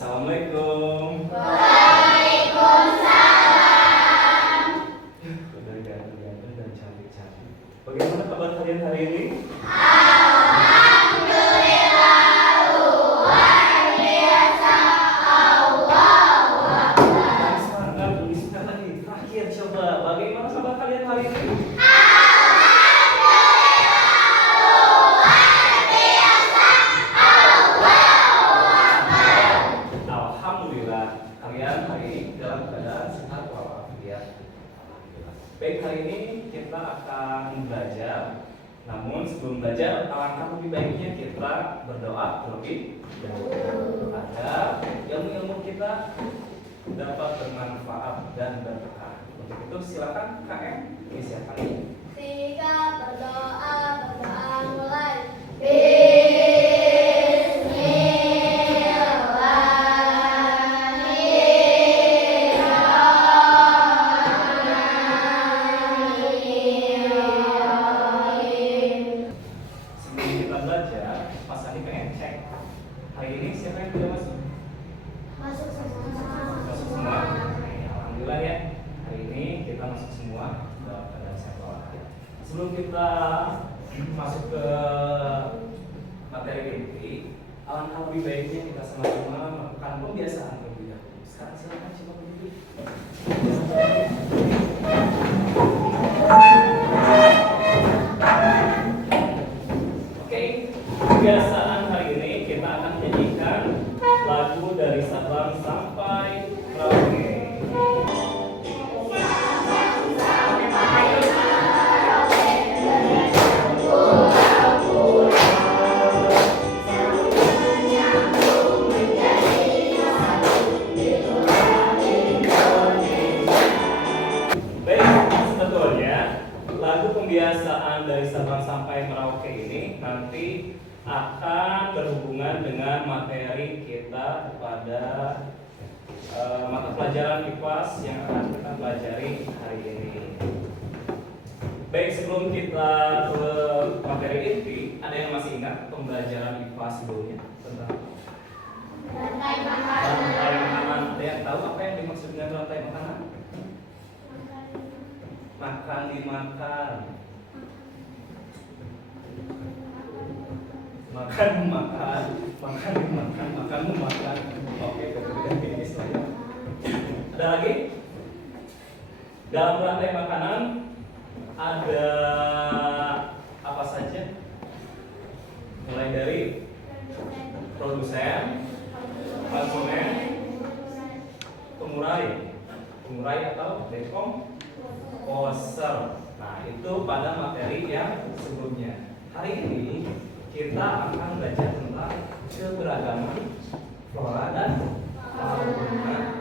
Assalamualaikum. Waalaikumsalam. Udah ganteng-ganteng dan cantik-cantik. Bagaimana kabar kalian hari ini? Alhamdulillah, luar biasa. Allahu Akbar. Semangat, lebih semangat lagi. Terakhir coba, bagaimana kabar kalian hari ini? Alhamdulillah, kalian hari ini dalam keadaan sehat walafiat. Baik, hari ini kita akan belajar. Namun sebelum belajar, alangkah lebih baiknya kita berdoa terlebih dahulu agar ilmu-ilmu kita dapat bermanfaat dan berkah. Untuk itu silakan KM disiapkan ini. Sikap berdoa mulai. Sebelum kita belajar, Mas Andi pengen cek hari ini siapa yang sudah masuk? Masuk semua. Masuk semua. Alhamdulillah ya. Hari ini kita masuk semua dalam keadaan sehat walafiat. Sebelum kita masuk ke materi inti, alangkah lebih baiknya kita sama-sama melakukan pembiasaan terlebih dahulu. Sekarang silakan coba berdiri. Oke, kebiasaan hari ini kita akan menyanyikan lagu dari Sabang sampai Merauke. Baik, sebetulnya lagu pembiasaan dari Sabang sampai Merauke ini nanti akan berhubungan dengan materi kita pada mata pelajaran IPAS yang akan kita pelajari hari ini. Baik, sebelum kita ke materi inti, ada yang masih ingat pembelajaran IPAS sebelumnya tentang Rantai rantai makanan. makanan? Ada yang tahu apa yang dimaksud dengan rantai makanan? Makan dimakan, makan makan, makan dimakan, makan memakan. Oke, kemudian ini saya. Ada lagi? Dalam rantai makanan ada apa saja? Mulai dari produsen, konsumen, pengurai atau dekomposer. Nah, itu pada materi yang sebelumnya. Hari ini kita akan belajar tentang keberagaman flora dan fauna.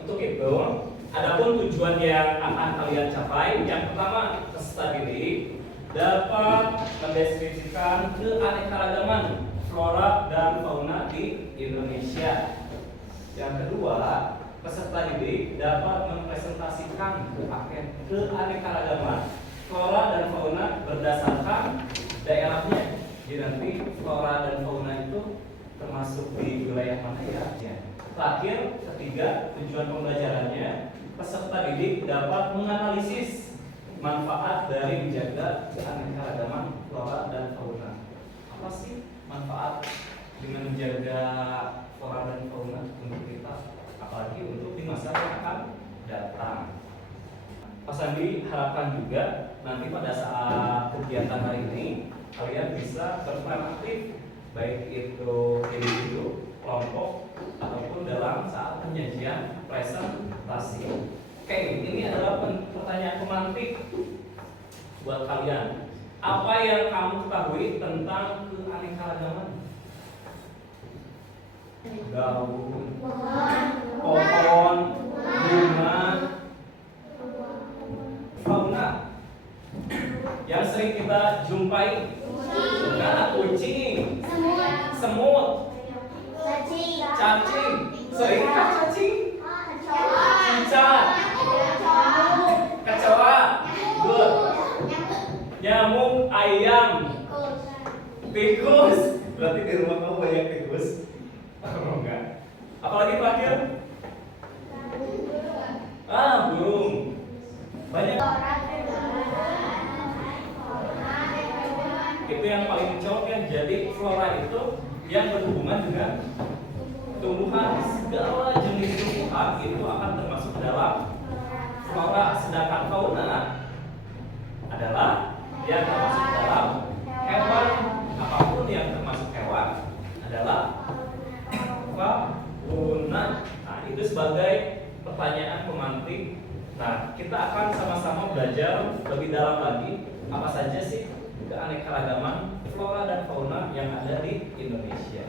Untuk itu, adapun tujuan yang akan kalian capai, yang pertama, peserta didik dapat mendeskripsikan keanekaragaman flora dan fauna di Indonesia. Yang kedua, peserta didik dapat mempresentasikan keanekaragaman flora dan fauna berdasarkan daerahnya. Jadi nanti flora dan fauna itu termasuk di wilayah mana ya? Terakhir, ketiga, tujuan pembelajarannya, peserta didik dapat menganalisis manfaat dari menjaga keanekaragaman flora dan fauna. Apa sih manfaat dengan menjaga flora dan fauna untuk kita, apalagi untuk di masa yang akan datang? Mas Andi harapkan juga nanti pada saat kegiatan hari ini kalian bisa berperan aktif, baik itu individu, kelompok, ataupun dalam saat penyajian presentasi. Oke, ini adalah pertanyaan pemantik buat kalian. Apa yang kamu ketahui tentang keanekaragaman? Daun, pohon, bunga, fauna. Yang sering kita jumpai, nah, kucing, semut, cacing, seringkah cacing, cicak, kecoa, good, nyamuk, ayam, tikus. Berarti di rumah kamu banyak tikus. Oh, enggak. Apalagi terakhir? Belum. Banyak. Itu yang paling mencolok ya. Jadi flora itu yang berhubungan dengan tumbuhan. Segala jenis tumbuhan itu akan termasuk dalam flora, sedangkan fauna adalah yang termasuk dalam hewan. Apapun yang termasuk hewan adalah fauna. Nah, itu sebagai pertanyaan pemantik. Nah, kita akan sama-sama belajar lebih dalam lagi apa saja sih keanekaragaman flora dan fauna yang ada di Indonesia.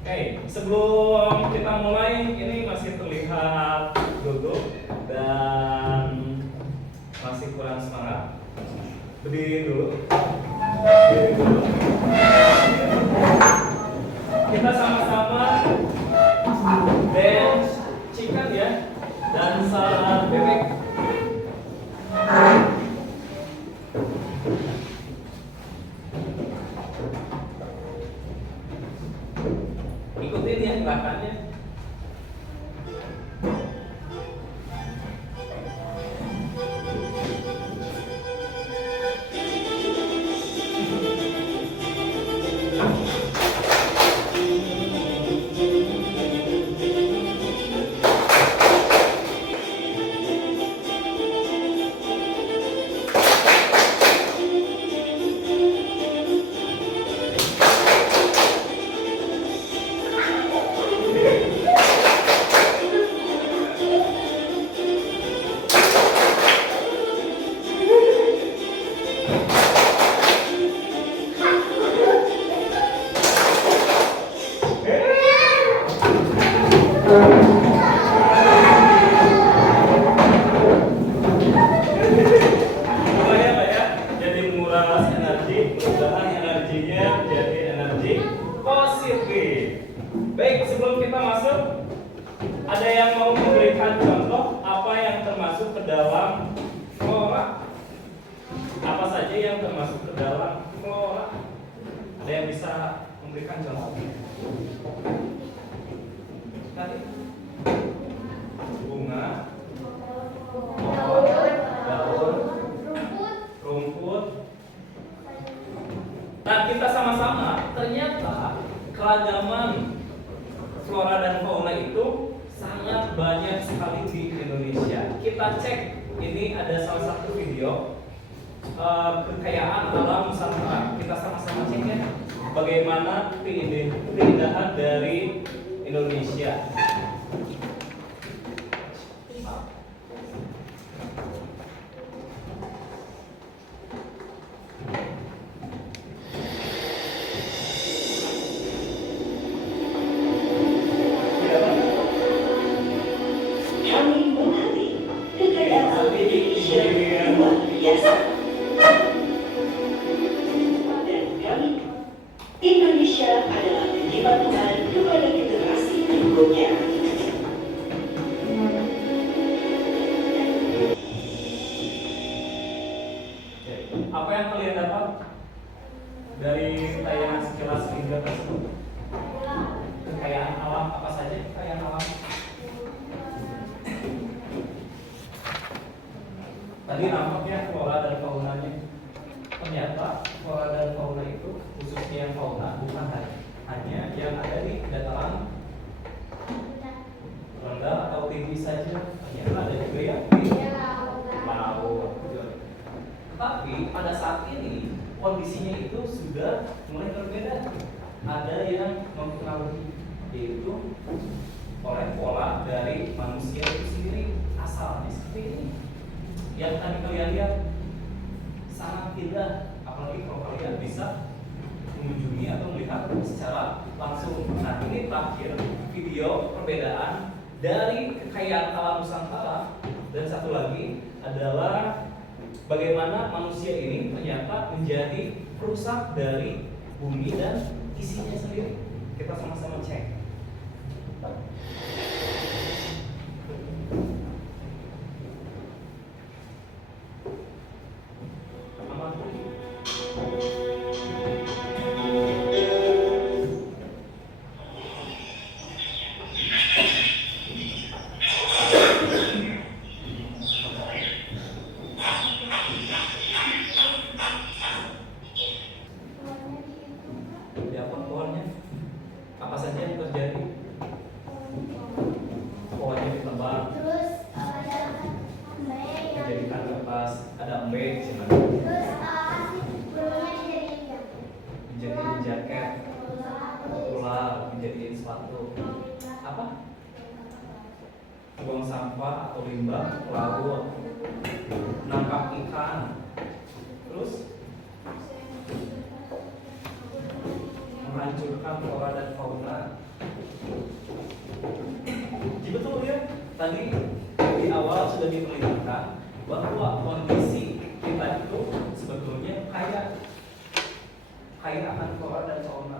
Oke, sebelum kita mulai, ini masih terlihat gugup dan masih kurang semangat. Berdiri dulu. Berdiri dulu. Kita sama-sama dance chicken ya, dansa bebek. Ikutin ya gerakannya. Baik, sebelum kita masuk, ada yang mau memberikan contoh apa yang termasuk ke dalam flora? Apa saja yang termasuk ke dalam flora? Ada yang bisa memberikan contoh? Tadi bunga, daun, rumput. Nah, kita sama-sama ternyata keragaman flora dan fauna itu sangat banyak sekali di Indonesia. Kita cek, ini ada salah satu video kekayaan alam Nusantara. Kita sama-sama cek ya, bagaimana keindahan dari Indonesia. Indonesia adalah penyimpanan kepada generasi berikutnya. Apa yang kalian dapat dari tayangan sekilas video tersebut? Kekayaan alam apa saja kekayaan alam? Tadi nampaknya flora dan faunanya. Ternyata flora dan fauna itu, khususnya yang fauna, bukan hanya yang ada di dataran rendah atau tinggi saja. Ternyata ada juga yang di laut. Tapi pada saat ini kondisinya itu sudah mulai berbeda. Ada yang mempengaruhi, yaitu oleh pola dari manusia itu sendiri. Asalnya seperti ini. Yang tadi kalian lihat sangat indah, apalagi kalau kalian bisa mengunjungi atau melihat secara langsung. Nah, ini terakhir video perbedaan dari kekayaan alam Nusantara, dan satu lagi adalah bagaimana manusia ini ternyata menjadi perusak dari bumi dan isinya sendiri. Kita sama-sama cek. ada embe di sini. Terus bulunya dijadiin Dijadiin jaket, ular, dijadiin sepatu. Apa? Buang sampah atau limbah, laut, nangkap ikan, terus menghancurkan flora dan fauna. Jadi betul ya, tadi di awal sudah diperlihatkan bahwa kondisi kita itu sebetulnya kaya akan flora dan fauna.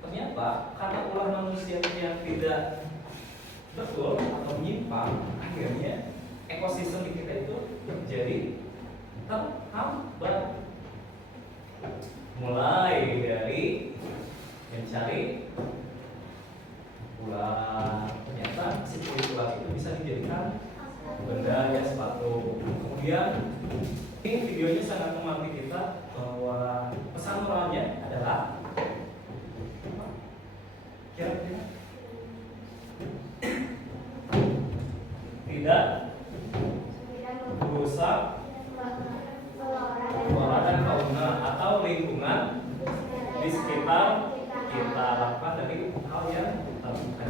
Ternyata karena ulah manusia yang tidak betul atau menyimpang, akhirnya ekosistem di kita itu menjadi terhambat. Mulai dari mencari ular, ternyata si kulit ular itu bisa dijadikan benda ya sepatu. Kemudian ini videonya sangat memantik kita bahwa pesan moralnya adalah kira-kira tidak merusak flora dan fauna atau lingkungan di sekitar kita, lakukan dari hal yang terbuka.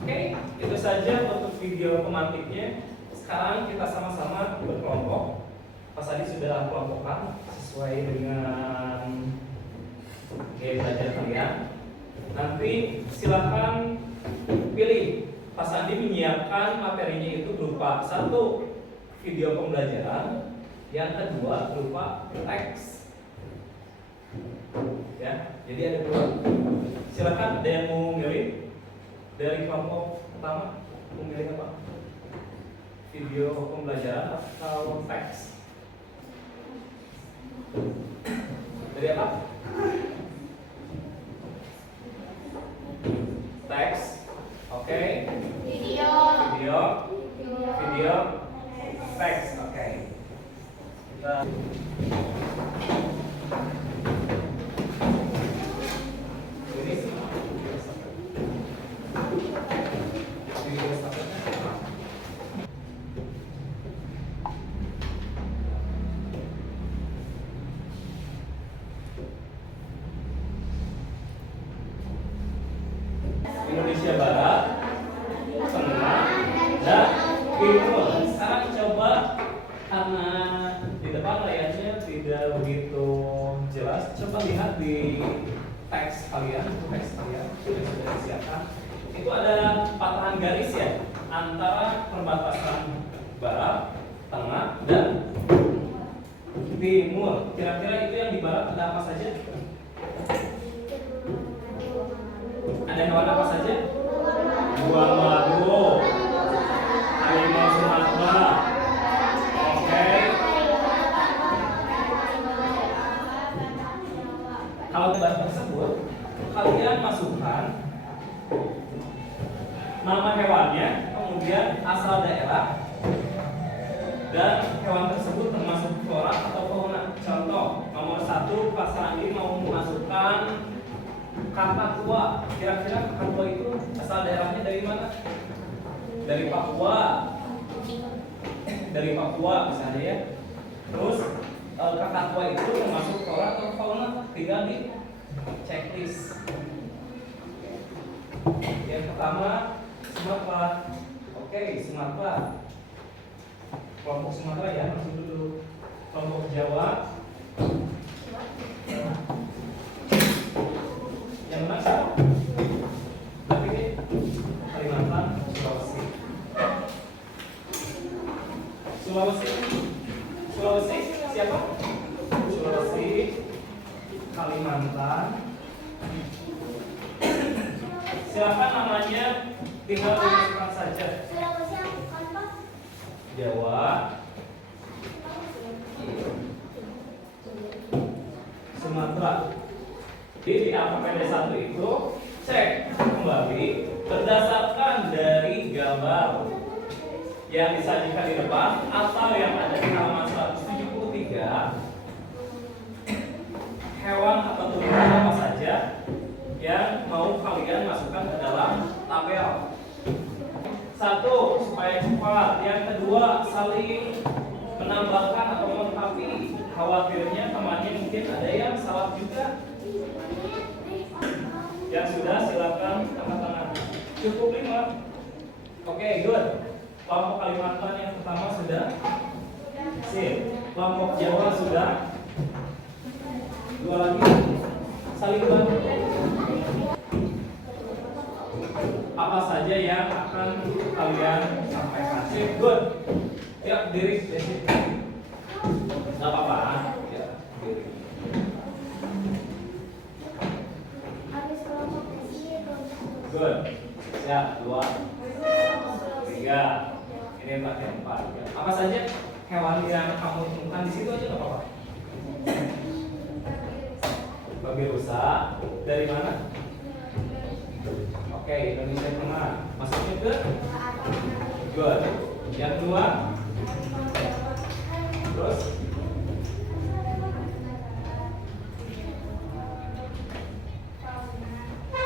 Oke, itu saja untuk video pemantiknya. Sekarang kita sama-sama berkelompok. Pas tadi sudah kelompokkan sesuai dengan gaya belajar kalian. Nanti silakan pilih. Pak Sandi menyiapkan materinya itu berupa satu video pembelajaran, yang kedua berupa teks. Ya, jadi ada dua. Silakan, ada yang mau milih dari kelompok pertama, mau milih apa? Video pembelajaran atau teks? Dari apa? Teks. Oke. Video, teks. Oke. Kita ini video estafetnya. Indonesia Barat, Tengah, dan Timur. Sekarang coba, karena di depan layarnya tidak begitu jelas, coba lihat di teks kalian yang sudah disiapkan. Itu ada patahan garis ya antara perbatasan barat, tengah, dan timur. Kira-kira itu yang di barat ada apa saja? Ada hewan apa saja? Buah madu, harimau Sumatera. Oke. Kalau bahan tersebut, kalian masukkan nama hewannya, kemudian asal daerah, dan hewan tersebut termasuk flora atau fauna. Contoh, nomor 1 Pak Sandi mau memasukkan kakaktua. Kira-kira kakaktua itu asal daerahnya dari mana? Dari Papua. Dari Papua misalnya ya. Terus kakaktua itu termasuk flora atau fauna? Tinggal di checklist. Yang pertama Sumatera. Oke, Sumatera. Kelompok Sumatera ya, masuk dulu. Kelompok Jawa. Yang mana siapa? Tapi ini Kalimantan, Sulawesi. Sulawesi siapa? Sulawesi, Kalimantan. Silakan namanya tinggal dimasukkan saja. Jawa, Sumatera. Di APPD 1 itu cek kembali berdasarkan dari gambar yang disajikan di depan atau yang ada di halaman 173, hewan atau tumbuhan apa saja yang mau kalian masukkan ke dalam tabel. 1, supaya cepat. Yang kedua, saling menambahkan atau melengkapi. Khawatirnya temannya mungkin ada yang salah juga. Yang sudah silakan angkat tangan. Cukup 5. Oke, good. Kelompok Kalimantan yang pertama sudah. Sip. Kelompok Jawa sudah. 2 lagi. Saling bantu. Apa saja yang akan kalian sampaikan? Sip, good. Ya, diri basic. Gak apa-apa. Ya, diri. Habis kelompok kecil, Good. Ya, 2, 3. Ini pakai 4. Ya. Apa saja hewan yang kamu temukan di situ aja nggak apa-apa. Babi rusa. Dari mana? Oke, Indonesia Tengah. Masuknya ke? Good. Yang kedua? Terus?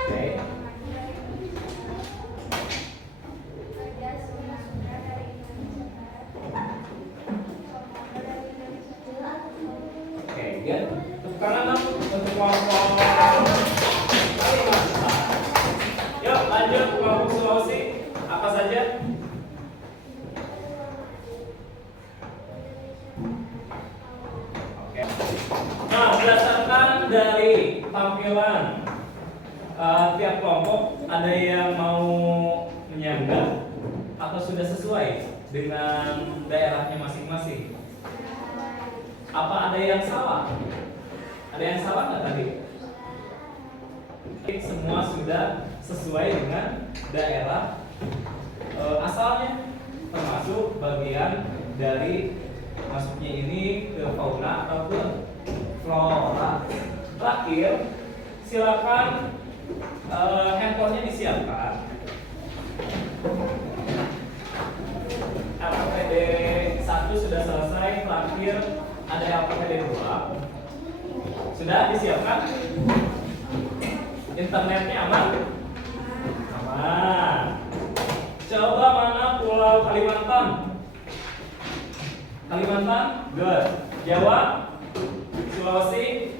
Oke. Oke, good. Tepuk tangan dong untuk kelompok Kalimantan. Yuk, lanjut kelompok Sulawesi. Apa saja? Oke. Nah, berdasarkan dari tampilan tiap kelompok, ada yang mau menyanggah atau sudah sesuai dengan daerahnya masing-masing? Apa ada yang salah? Ada yang salah nggak tadi? Semua sudah sesuai dengan daerah asalnya, termasuk bagian dari masuknya ini ke fauna atau ke flora. Terakhir, silakan handphonenya disiapkan. LPD 1 sudah selesai, terakhir ada LPD 2. Sudah disiapkan? Internetnya aman? Aman. Coba mana Pulau Kalimantan? Kalimantan? Good. Jawa? Sulawesi?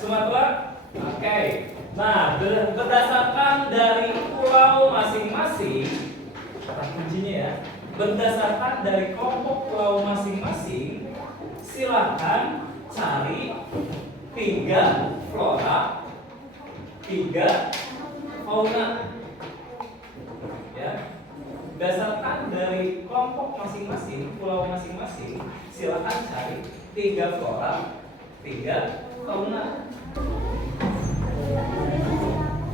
Sumatera? Oke. Nah, berdasarkan dari pulau masing-masing, kata kuncinya ya, berdasarkan dari kelompok pulau masing-masing, silakan cari 3 flora, 3 fauna. Ya. Berdasarkan dari kelompok masing-masing, pulau masing-masing, silakan cari 3 flora, 3 fauna.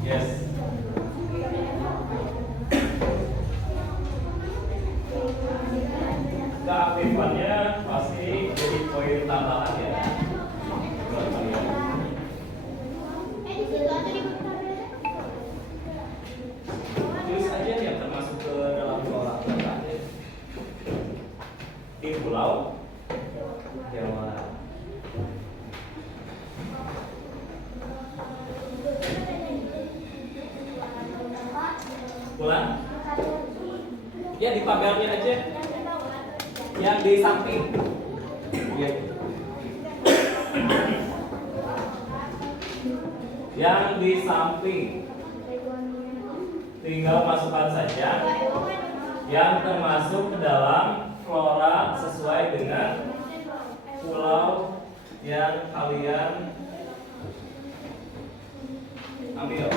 Yes. Keaktifannya pasti jadi poin tambahan ya buat kalian. di situ aja di Tulis aja yang termasuk ke dalam flora di Pulau Jawa. Pulang? Ya di pagarnya aja. Yang di samping. Ya. Yang di samping. Tinggal masukkan saja yang termasuk ke dalam flora sesuai dengan pulau yang kalian ambil.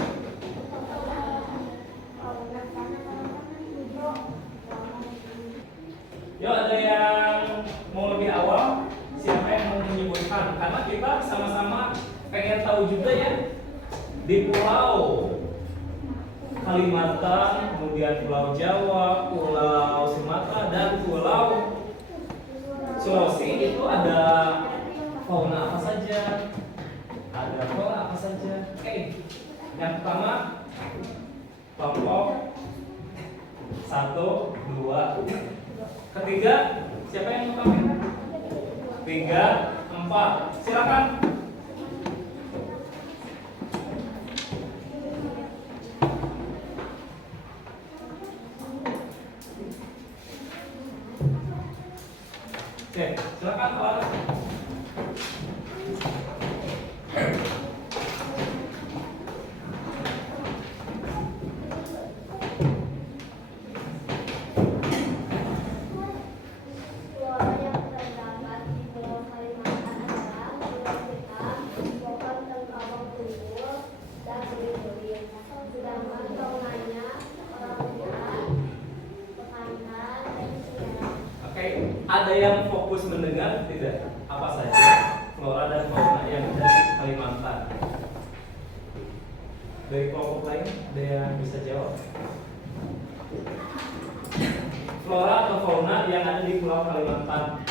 Yuk, ada yang mau lebih awal? Siapa yang mau menyebutkan? Karena kita sama-sama pengen tahu juga ya, di pulau Kalimantan, kemudian pulau Jawa, pulau Sumatera, dan pulau Sulawesi itu ada fauna apa saja? Ada flora apa saja? Oke. Yang pertama, kelompok 1, 2. Ketiga, siapa yang mau tampil? 3, 4. Silakan. Oke, silakan Pak. Pulau yang terdapat di Pulau Kalimantan adalah Pulau Hitam, Pohon Tengkawang Tunggul, dan Duri-duri. Sedangkan faunanya orang-orang, bekantan, dan singa. Oke, ada yang fokus mendengar tidak? Apa saja flora dan fauna yang ada di Kalimantan? Dari kelompok lain ada yang bisa jawab? Flora atau fauna yang ada di Pulau Kalimantan?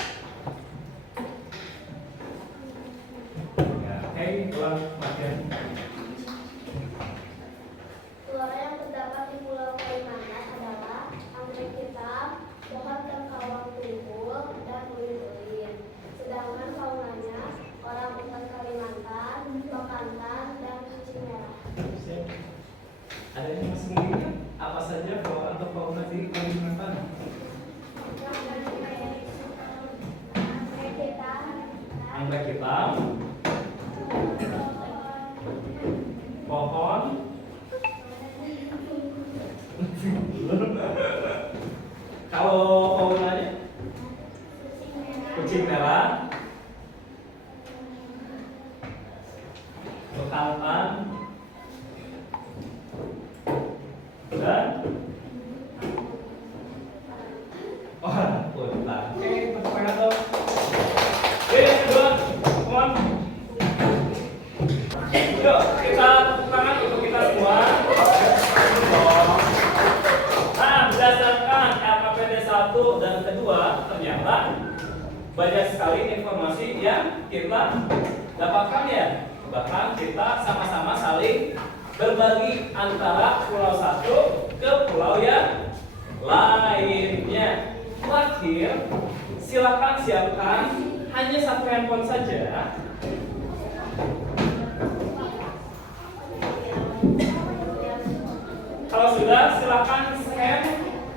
Ya, oke, ulang bagian. Flora yang terdapat di Pulau Kalimantan adalah anggrek hitam, pohon tengkawang tunggul, dan duri-duri. Sedangkan faunanya orang-utan Kalimantan, bekantan, dan kucing merah. Siap. Ada yang masih mengingat apa saja flora atau fauna di Kalimantan? Anggrek hitam, Anggrek hitam, pohon, kalau faunanya kucing merah, bekantan, dan orang utan. Oke, tepuk tangan dong. Oke, yang kedua, teman. Yuk, kita tepuk tangan untuk kita semua. Nah, berdasarkan LKPD 1 dan kedua, ternyata banyak sekali informasi yang kita dapatkan ya. Bahkan kita sama-sama saling berbagi antara pulau satu ke pulau yang lainnya. Terakhir, silakan siapkan hanya satu handphone saja. Kalau sudah, silakan scan.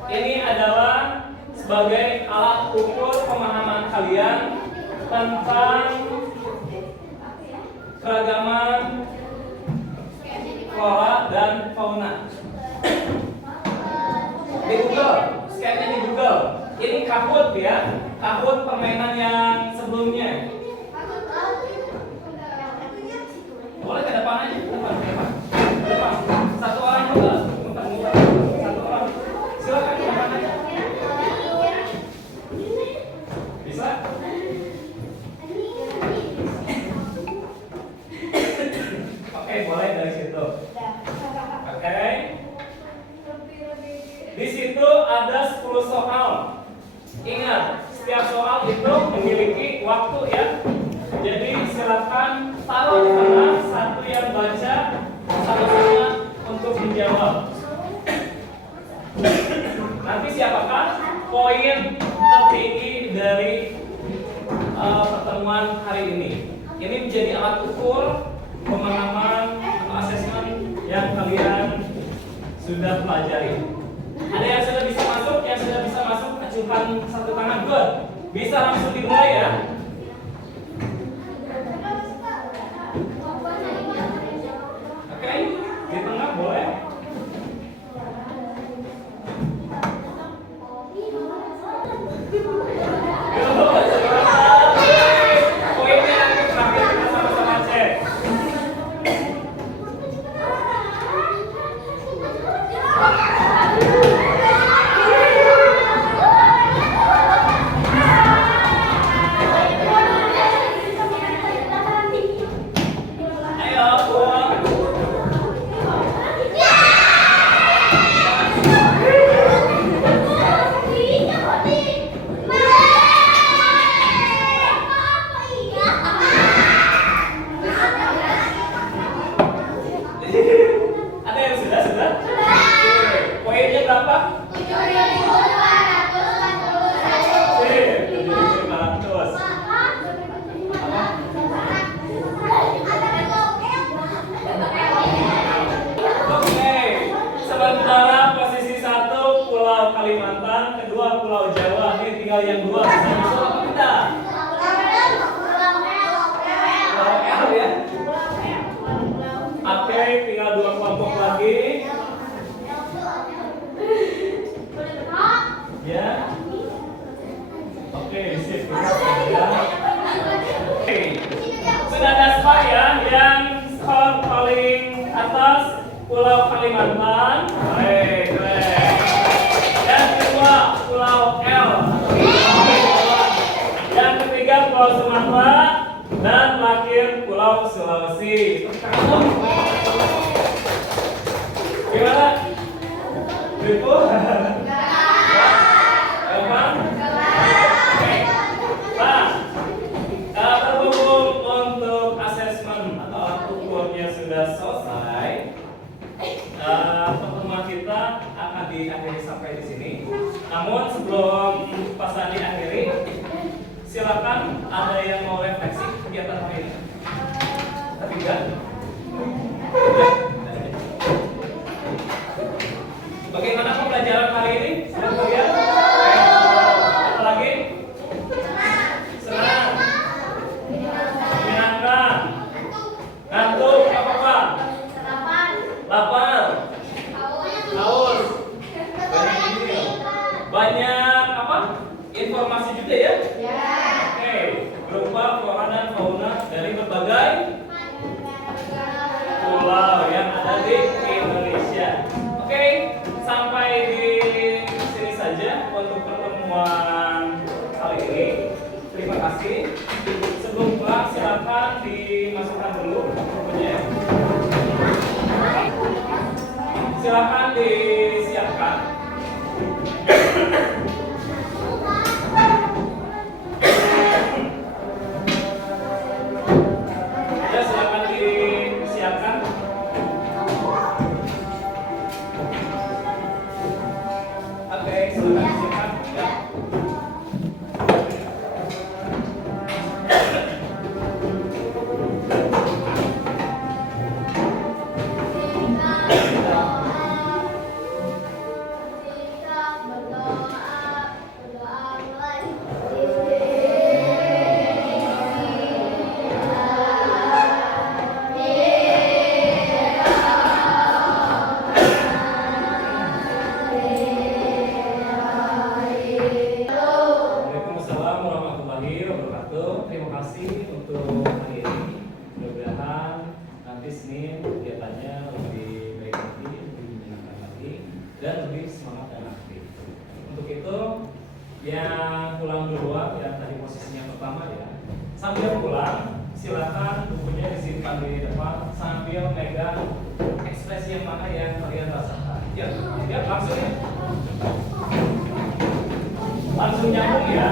Ini adalah sebagai alat ukur pemahaman kalian tentang keragaman flora dan fauna. Di Google, scan-nya di Google. Ini Kahoot ya, Kahoot permainan yang sebelumnya. Boleh ke depan aja, ke depan. Satu orang juga, muter-muter. Satu orang. Silakan ke depan aja. Bisa? Oke, boleh dari situ. Oke. Di situ ada 10 soal. Ingat, setiap soal itu memiliki waktu ya. Jadi silakan taruh di tengah, satu yang baca, sama-sama untuk menjawab. Nanti siapakah poin tertinggi dari pertemuan hari ini? Ini menjadi alat ukur pemahaman atau asesmen yang kalian sudah pelajari. Ada yang sudah bisa masuk, yang sudah bisa masuk, acukan satu tangan. Good. Bisa langsung dimulai ya. Oke, di tengah boleh. Poinnya nanti terakhir kita sama-sama cek. Ayo, pulang. Ada yang sudah? Poinnya berapa? 7.500. Oke, sementara posisi 1 Pulau Kalimantan, kedua Pulau Jawa. Ini tinggal yang dua. Bisa masuk apa tidak? kita? Pulau L ya. Oke, tinggal 2 kelompok lagi. Ya. Oke, sip. Ya. Oke. Sudah ada skor ya, yang skor paling atas Pulau Kalimantan. Baik, keren. Yang kedua Pulau L. Yang ketiga Pulau Sumatera dan terakhir Pulau Sulawesi. Gimana? Ribu? Emang? Nah, berhubung untuk asesmen atau alat ukurnya sudah selesai, pertemuan kita akan diakhiri sampai di sini. Namun sebelum pasan diakhiri, silakan ada yang mau refleksi kegiatan hari ini. Ketiga. Bagaimana pembelajaran hari ini? Sudah kalian? Apa lagi? Senang. Menyenangkan. Ngantuk. Apa Pak? Lapar. Haus. Banyak apa? Informasi juga ya? Oke, berupa flora dan fauna dari berbagai pulau yang ada di Indonesia. Oke, sampai di sini saja untuk pertemuan kali ini. Terima kasih. Sebelum pulang silakan dimasukkan dulu bukunya. Silakan disiapkan. Ya, silakan disiapkan. Oke, silakan disiapkan. Ya. Waalaikumsalam warahmatullahi wabarakatuh. Terima kasih untuk hari ini. Mudah-mudahan nanti Senin kegiatannya lebih baik lagi, lebih menyenangkan lagi, dan lebih semangat dan aktif. Untuk itu, yang pulang duluan, yang tadi posisinya pertama ya, sambil pulang, silakan bukunya disimpan di depan sambil megang ekspresi yang mana yang kalian rasakan. Ya, langsung ya. Langsung nyambung ya.